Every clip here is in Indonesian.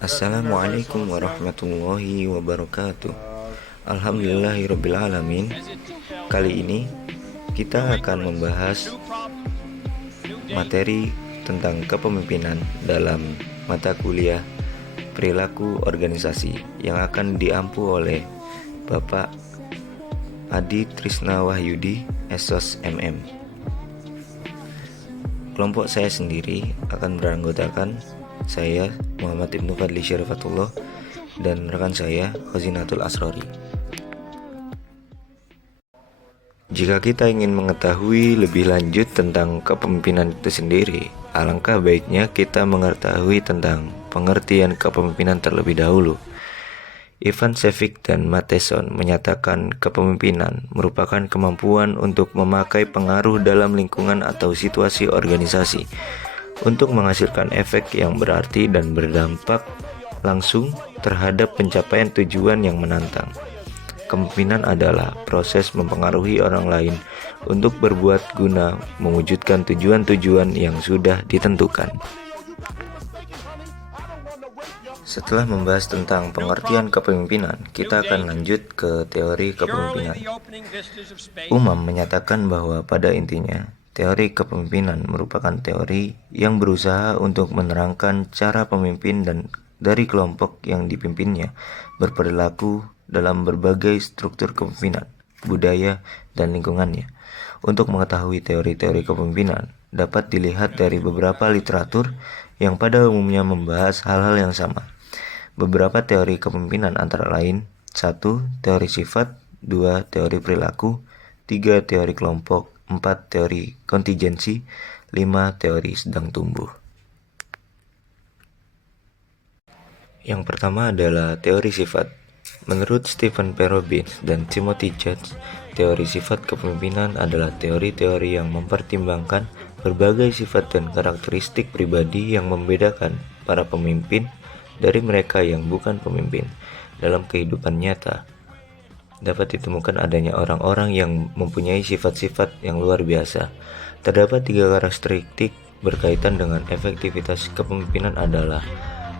Assalamualaikum warahmatullahi wabarakatuh. Alhamdulillahirrabbilalamin. Kali ini kita akan membahas materi tentang kepemimpinan dalam mata kuliah perilaku organisasi yang akan diampu oleh Bapak Adi Trisna Wahyudi, SOS MM. Kelompok saya sendiri akan beranggotakan saya Muhammad Ibnu Fadli Syarifatullah dan rekan saya Khazinatul Asrori. Jika kita ingin mengetahui lebih lanjut tentang kepemimpinan itu sendiri, alangkah baiknya kita mengetahui tentang pengertian kepemimpinan terlebih dahulu. Ivan Šević dan Matheson menyatakan kepemimpinan merupakan kemampuan untuk memakai pengaruh dalam lingkungan atau situasi organisasi untuk menghasilkan efek yang berarti dan berdampak langsung terhadap pencapaian tujuan yang menantang. Kepemimpinan adalah proses mempengaruhi orang lain untuk berbuat guna mewujudkan tujuan-tujuan yang sudah ditentukan. Setelah membahas tentang pengertian kepemimpinan, kita akan lanjut ke teori kepemimpinan. Umam menyatakan bahwa pada intinya, teori kepemimpinan merupakan teori yang berusaha untuk menerangkan cara pemimpin dan dari kelompok yang dipimpinnya berperilaku dalam berbagai struktur kepemimpinan, budaya, dan lingkungannya. Untuk mengetahui teori-teori kepemimpinan, dapat dilihat dari beberapa literatur yang pada umumnya membahas hal-hal yang sama. Beberapa teori kepemimpinan antara lain: 1. Teori sifat, 2. Teori perilaku, 3. Teori kelompok, 4. Teori kontingensi, 5. Teori sedang tumbuh. Yang pertama adalah teori sifat. Menurut Stephen P. Robbins dan Timothy Judge, teori sifat kepemimpinan adalah teori-teori yang mempertimbangkan berbagai sifat dan karakteristik pribadi yang membedakan para pemimpin dari mereka yang bukan pemimpin. Dalam kehidupan nyata, dapat ditemukan adanya orang-orang yang mempunyai sifat-sifat yang luar biasa. Terdapat 3 karakteristik berkaitan dengan efektivitas kepemimpinan adalah: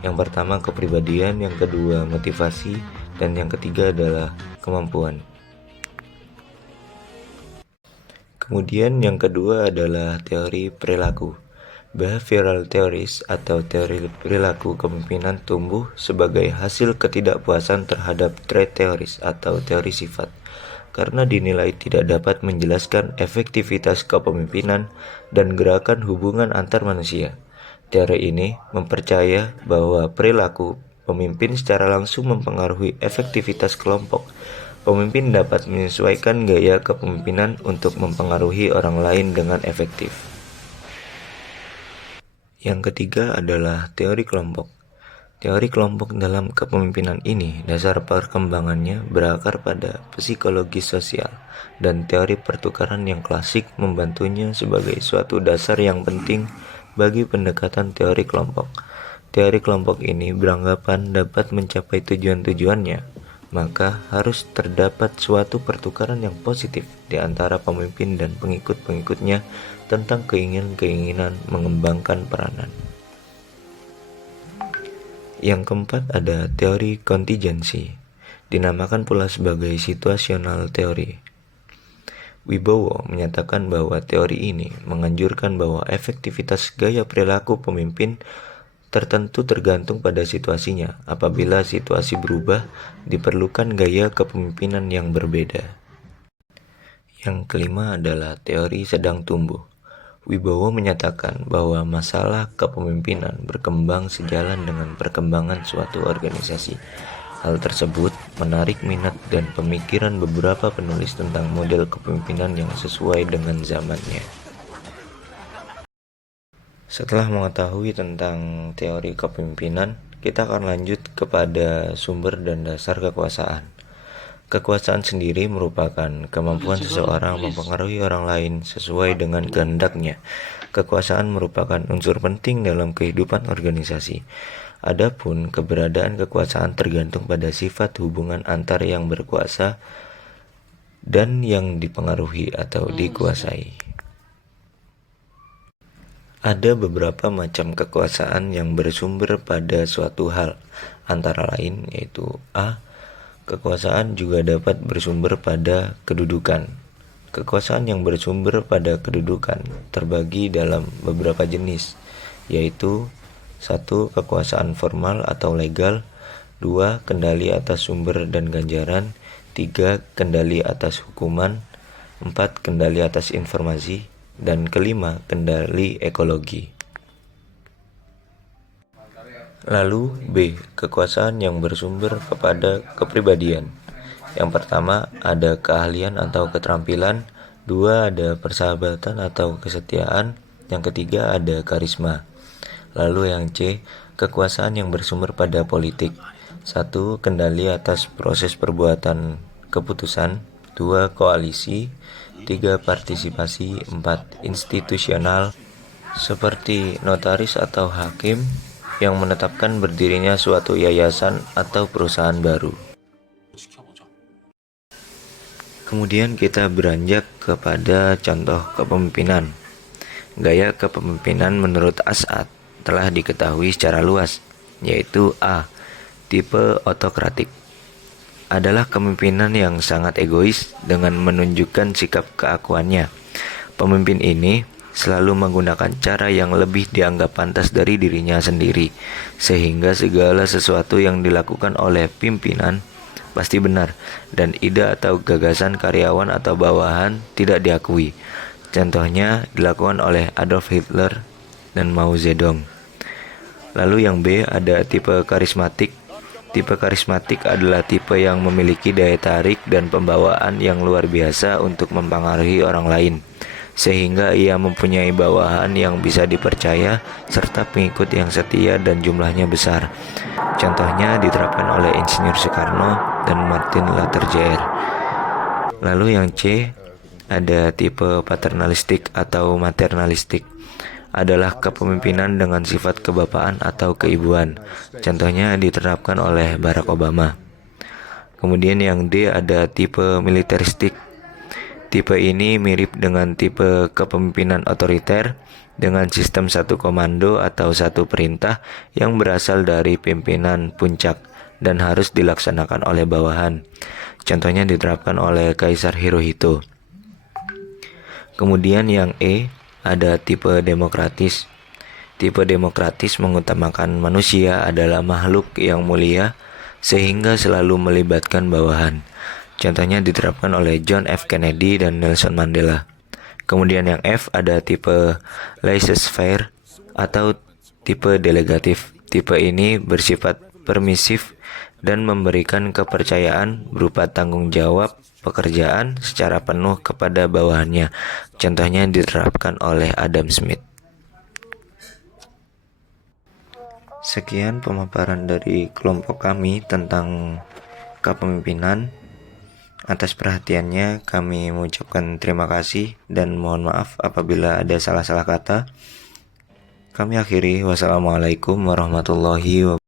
yang pertama kepribadian, yang kedua motivasi, dan yang ketiga adalah kemampuan. Kemudian yang kedua adalah teori perilaku. Behavioral theories atau teori perilaku kepemimpinan tumbuh sebagai hasil ketidakpuasan terhadap trait theories atau teori sifat, karena dinilai tidak dapat menjelaskan efektivitas kepemimpinan dan gerakan hubungan antar manusia. Teori ini mempercaya bahwa perilaku pemimpin secara langsung mempengaruhi efektivitas kelompok. Pemimpin dapat menyesuaikan gaya kepemimpinan untuk mempengaruhi orang lain dengan efektif. Yang ketiga adalah teori kelompok. Teori kelompok dalam kepemimpinan ini, dasar perkembangannya berakar pada psikologi sosial, dan teori pertukaran yang klasik membantunya sebagai suatu dasar yang penting bagi pendekatan teori kelompok. Teori kelompok ini beranggapan dapat mencapai tujuan-tujuannya, maka harus terdapat suatu pertukaran yang positif di antara pemimpin dan pengikut-pengikutnya tentang keinginan-keinginan mengembangkan peranan. Yang keempat ada teori kontingensi, dinamakan pula sebagai situational theory. Wibowo menyatakan bahwa teori ini menganjurkan bahwa efektivitas gaya perilaku pemimpin tertentu tergantung pada situasinya. Apabila situasi berubah, diperlukan gaya kepemimpinan yang berbeda. Yang kelima adalah teori sedang tumbuh. Wibowo menyatakan bahwa masalah kepemimpinan berkembang sejalan dengan perkembangan suatu organisasi. Hal tersebut menarik minat dan pemikiran beberapa penulis tentang model kepemimpinan yang sesuai dengan zamannya. Setelah mengetahui tentang teori kepemimpinan, kita akan lanjut kepada sumber dan dasar kekuasaan. Kekuasaan sendiri merupakan kemampuan seseorang mempengaruhi orang lain sesuai dengan kehendaknya. Kekuasaan merupakan unsur penting dalam kehidupan organisasi. Adapun keberadaan kekuasaan tergantung pada sifat hubungan antar yang berkuasa dan yang dipengaruhi atau dikuasai. Ada beberapa macam kekuasaan yang bersumber pada suatu hal, antara lain yaitu A. Kekuasaan juga dapat bersumber pada kedudukan. Kekuasaan yang bersumber pada kedudukan terbagi dalam beberapa jenis, yaitu 1. Kekuasaan formal atau legal, 2. Kendali atas sumber dan ganjaran, 3. Kendali atas hukuman, 4. Kendali atas informasi, dan kelima, kendali ekologi. Lalu B. Kekuasaan yang bersumber kepada kepribadian. Yang pertama ada keahlian atau keterampilan, 2 ada persahabatan atau kesetiaan, yang ketiga ada karisma. Lalu yang C. Kekuasaan yang bersumber pada politik. 1. Kendali atas proses perbuatan keputusan, 2. Koalisi, 3. Partisipasi, 4. Institusional, seperti notaris atau hakim yang menetapkan berdirinya suatu yayasan atau perusahaan baru. Kemudian kita beranjak kepada contoh kepemimpinan. Gaya kepemimpinan menurut As'ad telah diketahui secara luas, yaitu A. Tipe otokratik. Adalah kepemimpinan yang sangat egois dengan menunjukkan sikap keakuannya. Pemimpin ini selalu menggunakan cara yang lebih dianggap pantas dari dirinya sendiri, sehingga segala sesuatu yang dilakukan oleh pimpinan pasti benar, dan ide atau gagasan karyawan atau bawahan tidak diakui. Contohnya dilakukan oleh Adolf Hitler dan Mao Zedong. Lalu yang B ada tipe karismatik. Tipe karismatik adalah tipe yang memiliki daya tarik dan pembawaan yang luar biasa untuk mempengaruhi orang lain, sehingga ia mempunyai bawahan yang bisa dipercaya serta pengikut yang setia dan jumlahnya besar. Contohnya diterapkan oleh Insinyur Soekarno dan Martin Luther Jr. Lalu yang C ada tipe paternalistik atau maternalistik. Adalah kepemimpinan dengan sifat kebapaan atau keibuan. Contohnya diterapkan oleh Barack Obama. Kemudian yang D ada tipe militeristik. Tipe ini mirip dengan tipe kepemimpinan otoriter dengan sistem satu komando atau satu perintah yang berasal dari pimpinan puncak dan harus dilaksanakan oleh bawahan. Contohnya diterapkan oleh Kaisar Hirohito. Kemudian yang E ada tipe demokratis. Tipe demokratis mengutamakan manusia adalah makhluk yang mulia sehingga selalu melibatkan bawahan. Contohnya diterapkan oleh John F. Kennedy dan Nelson Mandela. Kemudian yang F ada tipe laissez-faire atau tipe delegatif. Tipe ini bersifat permisif dan memberikan kepercayaan berupa tanggung jawab pekerjaan secara penuh kepada bawahannya. Contohnya diterapkan oleh Adam Smith. Sekian pemaparan dari kelompok kami tentang kepemimpinan. Atas perhatiannya kami mengucapkan terima kasih dan mohon maaf apabila ada salah-salah kata. Kami akhiri, wassalamualaikum warahmatullahi wabarakatuh.